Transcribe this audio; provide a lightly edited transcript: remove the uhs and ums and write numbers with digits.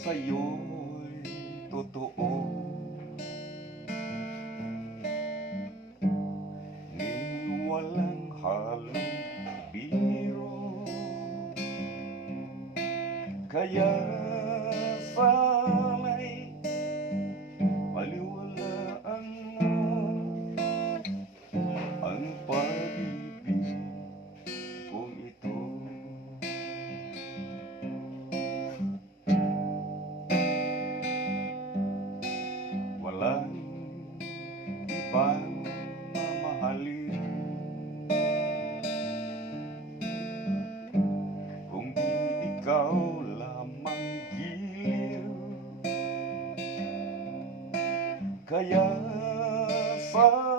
sa'yo'y totoo, ni walang halong biro. Kaya sana'y paniwalaan mo ang pag-ibig kong ito. Walang ibang mamahalin kung di ikaw lamang giliw. Kaya sa